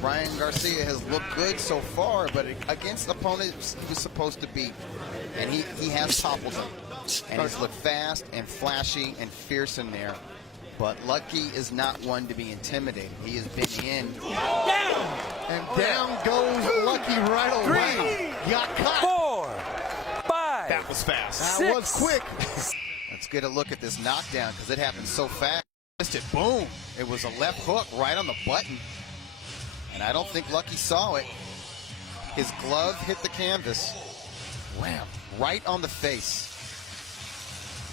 Ryan Garcia has looked good so far, but against opponents he was supposed to beat. And he has toppled them. And he's looked fast and flashy and fierce in there. But Luckey is not one to be intimidated. He has been in. Down! And down goes Luckey right away. Got caught. 4, 5. That was fast. That was quick. Let's get a look at this knockdown because it happened so fast. Missed it, boom. It was a left hook right on the button. And I don't think Luckey saw it. His glove hit the canvas. Wham, right on the face.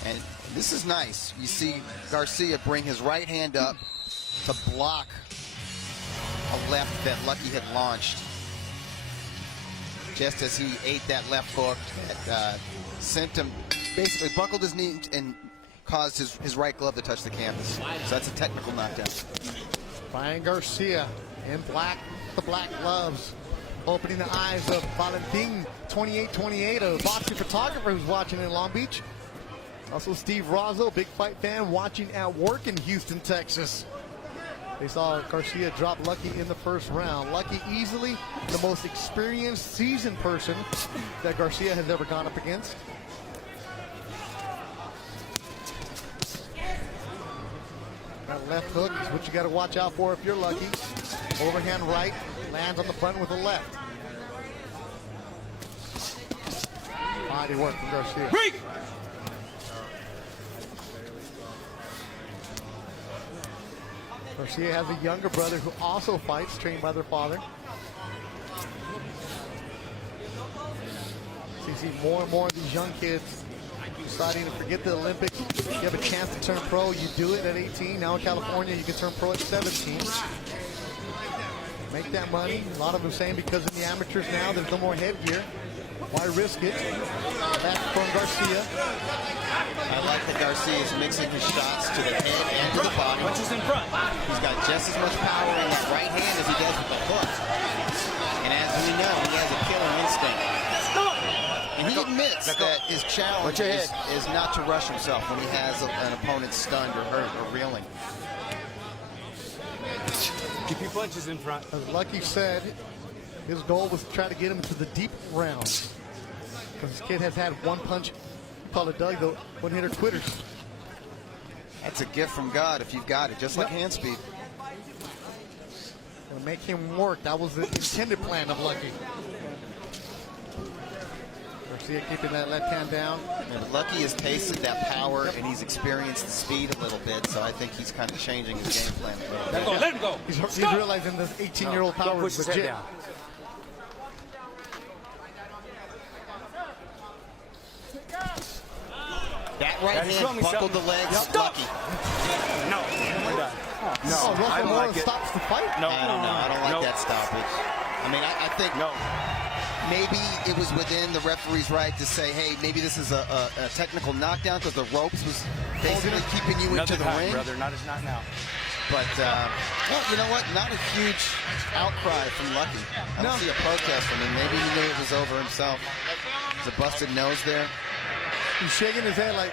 And this is nice. You see Garcia bring his right hand up to block a left that Luckey had launched. Just as he ate that left hook that sent him, basically buckled his knee and caused his right glove to touch the canvas. So that's a technical knockdown. Ryan Garcia in black, the black gloves, opening the eyes of Valentin 2828, a boxing photographer who's watching in Long Beach. Also Steve Rozzo, big fight fan, watching at work in Houston, Texas. They saw Garcia drop Luckey in the first round. Luckey easily the most experienced, seasoned person that Garcia has ever gone up against. That left hook is what you got to watch out for if you're Luckey. Overhand right, lands on the button with the left. Body work from Garcia. Break! Garcia has a younger brother who also fights, trained by their father. So you see more and more of these young kids deciding to forget the Olympics. You have a chance to turn pro, you do it at 18. Now in California, you can turn pro at 17. Make that money. A lot of them saying because in the amateurs now, there's no more headgear. Why risk it? Back from Garcia. I like that Garcia is mixing his shots to the head and to the body. Punches in front. He's got just as much power in that right hand as he does with the hook. And as we know, he has a killing instinct. And he admits that his challenge is not to rush himself when he has an opponent stunned or hurt or reeling. Keep your punches in front. As Luckey said, his goal was to try to get him to the deep rounds. Because this kid has had one punch, call it Doug, the one-hitter quitters. That's a gift from God if you've got it, just like hand speed. Gonna make him work. That was the intended plan of Luckey. Garcia keeping that left hand down. And Luckey has tasted that power and he's experienced the speed a little bit, so I think he's kind of changing his game plan a little bit. Let him go. He's realizing this 18-year-old power is legit. That right hand buckled the legs. Luckey. No. No, I don't like it. Stops the fight? No. I don't know. I don't like that stoppage. I mean, I think maybe it was within the referee's right to say, hey, maybe this is a technical knockdown because the ropes was basically keeping you into the ring. Brother, not now. But, well, you know what? Not a huge outcry from Luckey. I don't see a protest from him. Maybe he knew it was over himself. There's a busted nose there. He's shaking his head like...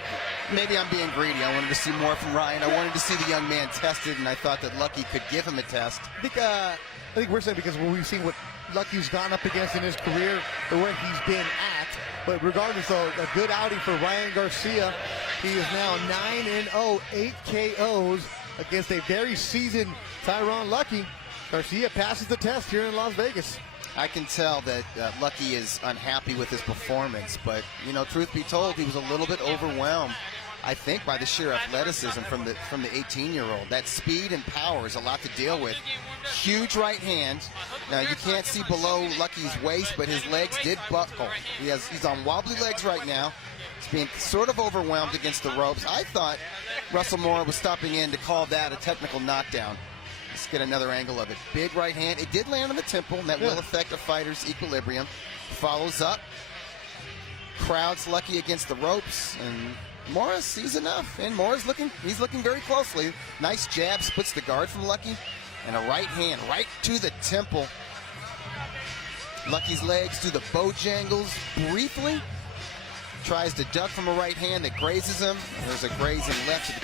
Maybe I'm being greedy. I wanted to see more from Ryan. I wanted to see the young man tested, and I thought that Luckey could give him a test. I think we're saying because we've seen what Luckey's gone up against in his career or where he's been at. But regardless of a good outing for Ryan Garcia, he is now 9-0, 8 KOs against a very seasoned Tyrone Luckey. Garcia passes the test here in Las Vegas. I can tell that Luckey is unhappy with his performance, but, you know, truth be told, he was a little bit overwhelmed, I think, by the sheer athleticism from the 18-year-old. That speed and power is a lot to deal with. Huge right hand. Now, you can't see below Luckey's waist, but his legs did buckle. He's on wobbly legs right now. He's being sort of overwhelmed against the ropes. I thought Russell Moore was stopping in to call that a technical knockdown. Let's get another angle of it. Big right hand. It did land on the temple, and that will affect a fighter's equilibrium. Follows up. Crowds Luckey against the ropes, and Morris sees enough. And Morris he's looking very closely. Nice jab, splits the guard from Luckey, and a right hand right to the temple. Luckey's legs do the bojangles briefly. Tries to duck from a right hand that grazes him. There's a grazing left to the